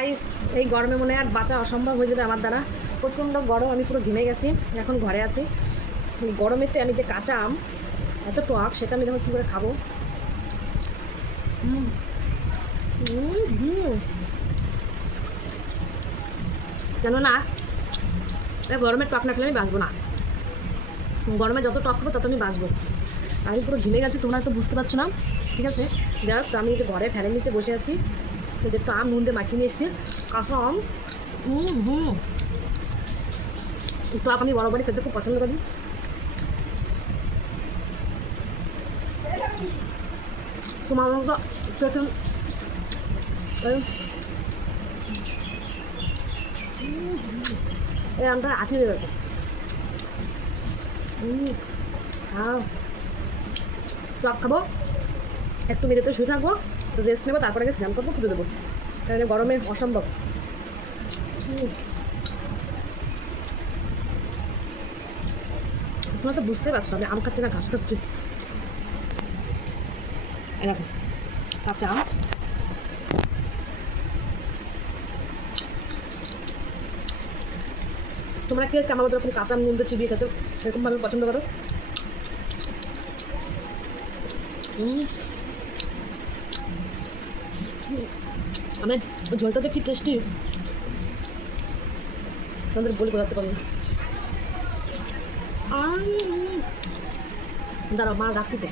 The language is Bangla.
গাইস, এই গরমে মনে হয় আর বাঁচা অসম্ভব হয়ে যাবে আমার দ্বারা। প্রচণ্ড গরম, আমি পুরো ঘেমে গেছি। এখন ঘরে আছি। গরমেতে আমি যে কাঁচা আম এত টক, সেটা আমি দেখো কী করে খাবো। হুম হুম হুম জানো না, গরমের টক না খেলে আমি বাঁচবো না। গরমে যত টক খাবো তত আমি বাঁচবো। আমি পুরো ঘেমে গেছি, তোমরা তো বুঝতে পারছো না। ঠিক আছে, যাই হোক, তো আমি যে ঘরে ফ্যানের নিচে বসে আছি, যে একটু আম নুন দিয়ে মাখিয়ে নিয়ে এসেছি, কাঁচা আম। হুম টক আমি বরাবরই খেতে খুব পছন্দ করি। তোমার মতো এই আমটা আঠি হয়ে গেছে। হ্যাঁ, টক খাবো, একটু মেঝেতে শুয়ে থাকবো, একটু রেস্ট নেবো, তারপরে আগে স্নান করবো, পুজো দেবো। কারণ গরমে অসম্ভব। তোমরা তো বুঝতেই পারছো আমি আম খাচ্ছি না ঘাস খাচ্ছি। এরকম কাঁচা আম। তোমরা কি আমার এরকম কাঁচা আম নুন দিয়ে চিবিয়ে খেতে এরকমভাবে পছন্দ করো? আমার ঝোলটা যে কি টেস্টি, তোমাদের বলে বোঝাতে পারবো না। দাঁড়াও, মা রাখতেছে।